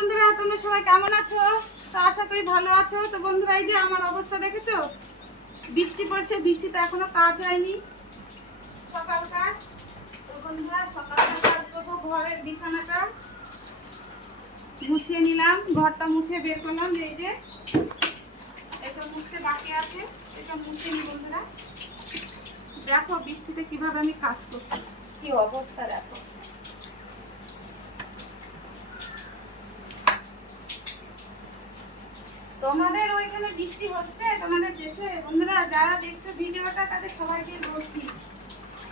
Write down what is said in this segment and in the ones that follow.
বন্ধুরা, তোমরা সবাই কেমন আছো? তো আশা করি ভালো আছো। তো বন্ধুরা, এই যে আমার অবস্থা, দেখেছ? বৃষ্টি পড়ছে বৃষ্টি তো এখনও কাজ হয়নি। সকালকার, তো বন্ধুরা, সকালকার কাজ ঘরের বিছানাটা। মুছিয়ে নিলাম, ঘরটা মুছে বের করলাম যে এই যে এটা মুছতে বাকি আছে, এটা মুছিয়ে নি বন্ধুরা। দেখো বৃষ্টিতে কীভাবে আমি কাজ করছি। কি অবস্থা দেখো তোমাদের ওইখানে বৃষ্টি হচ্ছে তোমাদের দেশে বন্ধুরা যারা দেখছ ভিডিওটা, তাদের সবাইকে বলছি।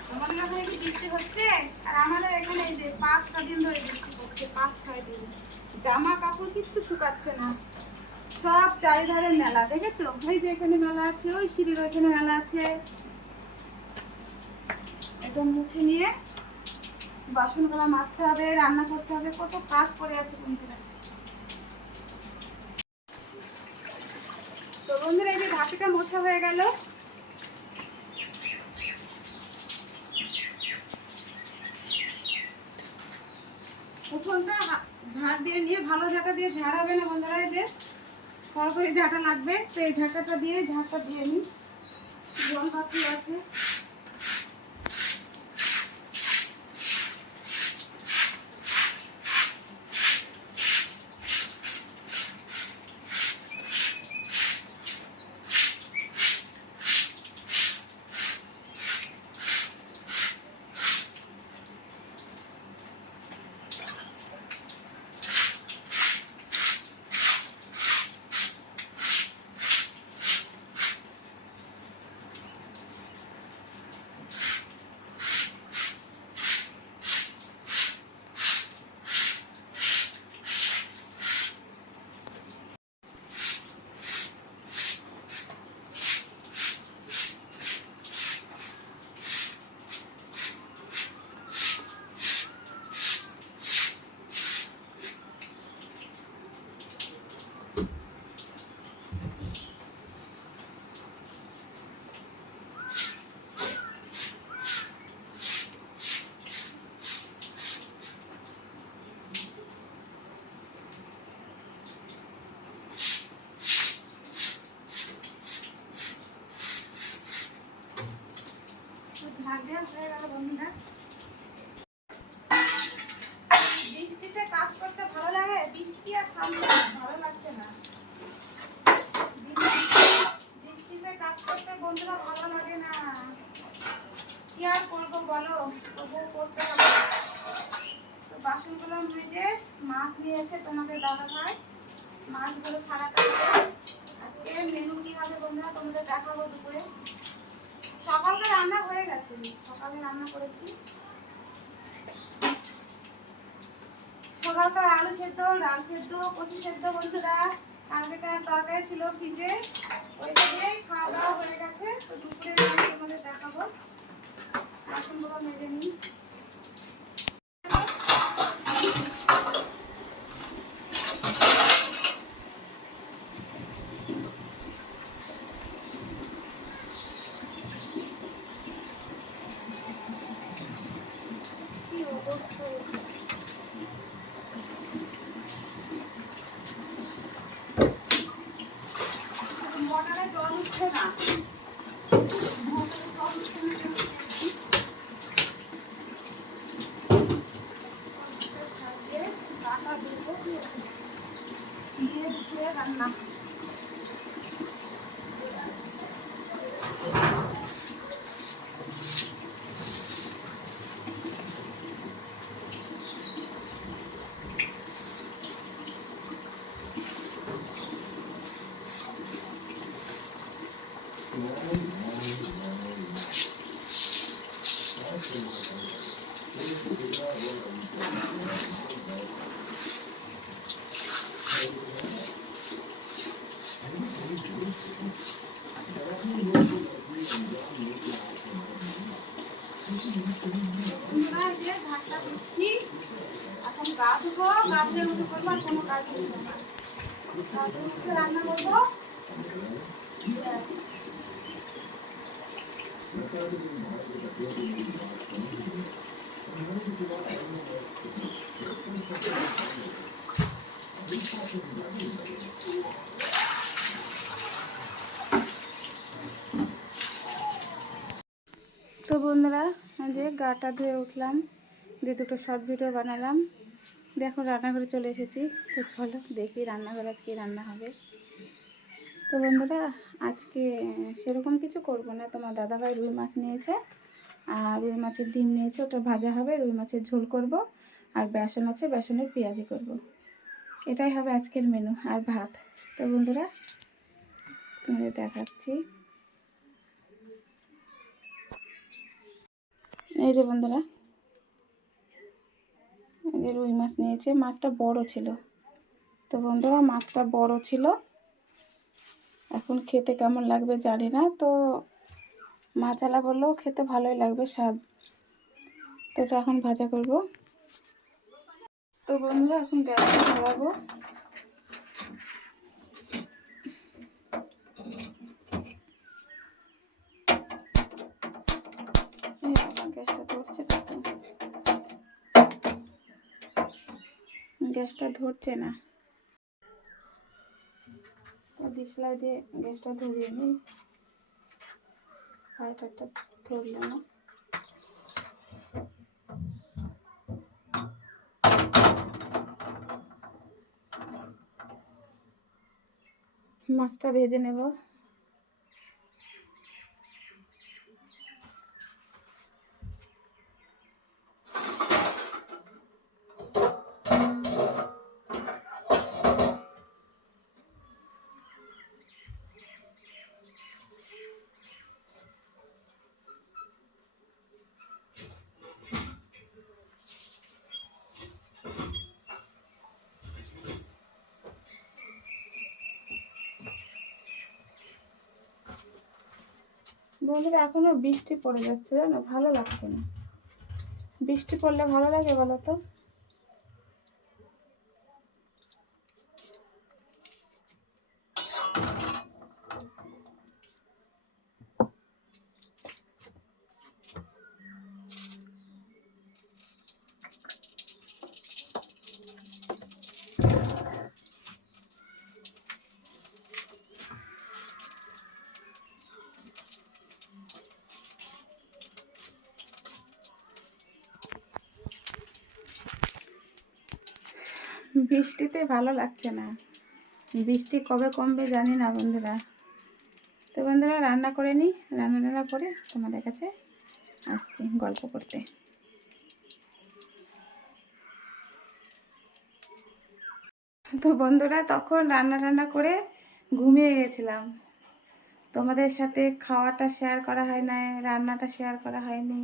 তোমাদের ওখানে কি বৃষ্টি হচ্ছে? আর আমাদের এখানে এই যে পাঁচ ছ দিন ধরে বৃষ্টি হচ্ছে, পাঁচ, ছয় দিন। জামা কাপড় কিচ্ছু শুকাচ্ছে না। সব চারিধারে মেলা, দেখেছ? ওই যে এখানে মেলা আছে, ওই সিঁড়ির ওইখানে মেলা আছে। একদম মুছে নিয়ে বাসনগুলো মাজতে হবে, রান্না করতে হবে, কত কাজ পড়ে আছে বন্ধুরা। বন্ধুরা, এই যে ঢাকাটা মোছা হয়ে গেল। উঠোনটা ঝাড় দিয়ে নিয়ে, ভালো ঝাঁটা দিয়ে ঝাড় হবে না বন্ধুরা এই যে? সরকারি ঝাঁটা লাগবে। তো এই ঝাঁটাটা দিয়ে ঝাঁটা দিয়ে নিই। জল পাখি আছে। বৃষ্টিতে কাজ করতে ভালো লাগে, বৃষ্টি আর ঠান্ডা ভালো লাগছে না। বৃষ্টিতে কাজ করতে বন্ধুরা ভালো লাগে না। কি আর করব বলো? তবুও করতে হবে। তো বাসনগুলো মেজে মাছ নিয়েছে তোমাদের দাদা ভাই। মাছগুলো ছাড়াতে হবে আজকে মেনু কি হবে বন্ধুরা? তোমাদের দেখাবো দুপুরে। সকালে রান্না হয়ে গেছে। সকালে রান্না করেছি। সকালকার আলু সেদ্ধ, ডাল সেদ্ধ, কচু সেদ্ধ বন্ধুরা। কালকেকার তরকারি ছিল ফ্রিজে ওইটা দিয়েই খাওয়া দাওয়া হয়ে গেছে। তো দুপুরে তোমাদের দেখাবো। বাসনগুলো মেজে নিই। কি অবস্থা মোটরে জল উঠছে না মোটরে জল উঠছে না কেন? ছাড়িয়ে কাটা দেবো দিয়ে ভাতটা দিচ্ছি। এখন গা ধুবো, গা ধুয়ে করব, আর কোনো কাজ রান্না করব। তো বন্ধুরা যে গাটা ধুয়ে উঠলাম দিয়ে দুটো শর্ট ভিডিও বানালাম। দেখো রান্নাঘরে চলে এসেছি। তো চলো দেখি রান্নাঘরে আজকে রান্না হবে। তো বন্ধুরা, আজকে সেরকম কিছু করব না। তোমার দাদাভাই রুই মাছ নিয়েছে, আর রুই মাছের ডিম নিয়েছে, ওটা ভাজা হবে, রুই মাছের ঝোল করব, আর বেসন আছে, বেসনের পেঁয়াজি করব। এটাই হবে আজকের মেনু আর ভাত। তো বন্ধুরা, তোমাদের দেখাচ্ছি। এই যে বন্ধুরা মাছ নিয়েছে, মাছটা বড় ছিল। তো বন্ধুরা, মাছটা বড় ছিল। এখন খেতে কেমন লাগবে জানি না। তো মাছালা বললেও খেতে ভালোই লাগবে, স্বাদ। তো এটা এখন ভাজা করব। তো বন্ধুরা, এখন গ্যাসটা ধরাবো এই আমার গ্যাসটা ধরছে না তো। গ্যাসটা ধরছে না। দিশলাই দিয়ে গ্যাসটা ধরিয়ে নিই ফাইটারটা ধরলো না মাছটা ভেজে নেব। বন্ধুরা এখনও বৃষ্টি পড়ে যাচ্ছে, জানো? ভালো লাগছে না। বৃষ্টি পড়লে ভালো লাগে বলো তো? বৃষ্টিতে ভালো লাগছে না। বৃষ্টি কবে কমবে জানি না বন্ধুরা। তো বন্ধুরা, রান্না করে নিই। রান্না টান্না করে তোমাদের কাছে আসছি গল্প করতে। তো বন্ধুরা, তখন রান্না টান্না করে ঘুমিয়ে গেছিলাম। তোমাদের সাথে খাওয়াটা শেয়ার করা হয় না রান্নাটা শেয়ার করা হয়নি।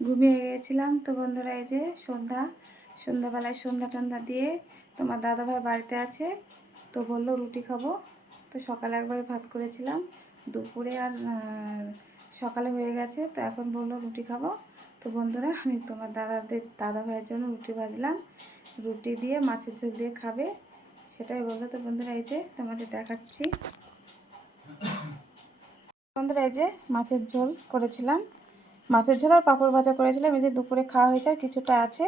ঘুমিয়ে গিয়েছিলাম তো বন্ধুরা, এই যে সন্ধ্যা, সন্ধ্যাবেলায় সন্ধ্যা টন্ধ্যা দিয়ে তোমার দাদাভাই বাড়িতে আছে, তো বলল রুটি খাব। তো সকালে একবার ভাত করেছিলাম, দুপুরে আর সকালে হয়ে গেছে, তো এখন বলল রুটি খাব। তো বন্ধুরা, আমি তোমার দাদাদের দাদা ভাইয়ের জন্য রুটি ভাজলাম। রুটি দিয়ে মাছের ঝোল দিয়ে খাবে, সেটাই বলল। তো বন্ধুরা, এই যে তোমাদের দেখাচ্ছি। বন্ধুরা, এই যে মাছের ঝোল করেছিলাম। মাছের ঝোল আর পাঁপড় ভাজা করেছিলাম, এই যে দুপুরে খাওয়া হয়েছে আর কিছুটা আছে।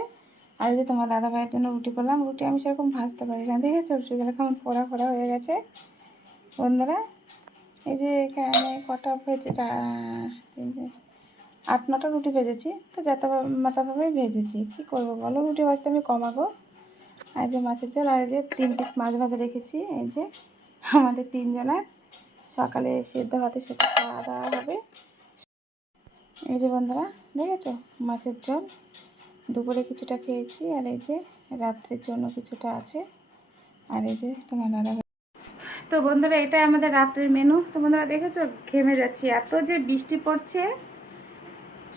আর যে তোমার দাদা ভাইয়ের জন্য রুটি করলাম, রুটি আমি সেরকম ভাজতে পারি না। দেখেছ? রুটিগুলো কেমন ফোড়া ফোড়া হয়ে গেছে। বন্ধুরা, এই যে এখানে কটা ভেজে আট, নটা রুটি ভেজেছি। তো যাতে মাথাভাবেই ভেজেছি। কী করব বলো? রুটি ভাজতে আমি কমাবো। আর যে মাছের ঝোল, আর যে তিন পিস মাছ ভাজা রেখেছি। এই যে আমাদের তিনজনের। সকালে সেদ্ধ ভাতের সাথে খাওয়া দাওয়া হবে। এই যে বন্ধুরা, দেখেছ? মাছের ঝোল। দুপুরে কিছুটা খেয়েছি, আর এই যে রাত্রের জন্য কিছুটা আছে। আর এই যে তোমার দাদা তো বন্ধুরা, এটাই আমাদের রাত্রের মেনু তো বন্ধুরা, দেখেছ? ঘেমে যাচ্ছি। এত যে বৃষ্টি পড়ছে,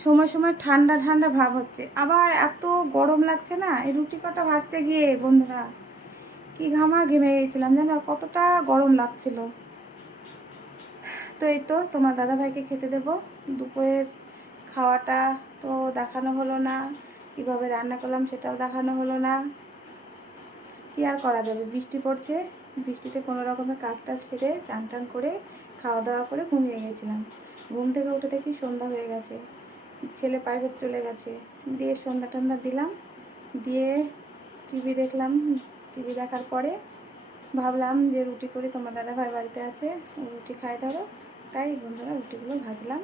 সময় সময় ঠান্ডা ঠান্ডা ভাব হচ্ছে। আবার এত গরম লাগছে না, এই রুটি কটা ভাজতে গিয়ে, বন্ধুরা, কি ঘামা ঘেমে গেছিলাম জানো? কতটা গরম লাগছিল। তো এই তো তোমার দাদাভাইকে খেতে দেবো। দুপুরের খাওয়াটা তো দেখানো হলো না। কীভাবে রান্না করলাম সেটাও দেখানো হলো না। কী আর করা যাবে? বৃষ্টি পড়ছে। বৃষ্টিতে কোনো রকমের কাজ টাজ সেরে চান টান করে খাওয়া দাওয়া করে ঘুমিয়ে গেছিলাম। ঘুম থেকে উঠে দেখি সন্ধ্যা হয়ে গেছে। ছেলে প্রাইভেট চলে গেছে। দিয়ে সন্ধ্যা টন্ধ্যা দিলাম। দিয়ে টিভি দেখলাম। টিভি দেখার পরে ভাবলাম যে রুটি করি। তোমার দাদা ভাই বাড়িতে আছে। রুটি খাই ধরো। তাই বন্ধুরা রুটিগুলো ভাজলাম।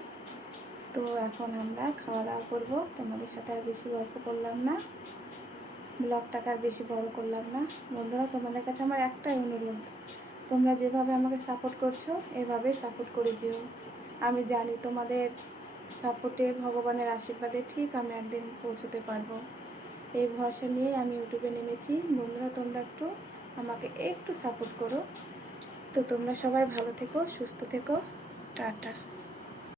তো এখন আমরা খাওয়া দাওয়া করব। তোমাদের সাথে আর বেশি গল্প করলাম না। ব্লগটাকে আর বেশি বড় করলাম না। বন্ধুরা, তোমাদের কাছে আমার একটাই অনুরোধ। তোমরা যেভাবে আমাকে সাপোর্ট করছ, এভাবে সাপোর্ট করে যেও। আমি জানি তোমাদের সাপোর্টে ভগবানের আশীর্বাদে ঠিক আমি একদিন পৌঁছতে পারব। এই ভরসা নিয়ে আমি ইউটিউবে নেমেছি। বন্ধুরা, তোমরা একটু আমাকে একটু সাপোর্ট করো। তো তোমরা সবাই ভালো থেকো, সুস্থ থেকো। টাটা।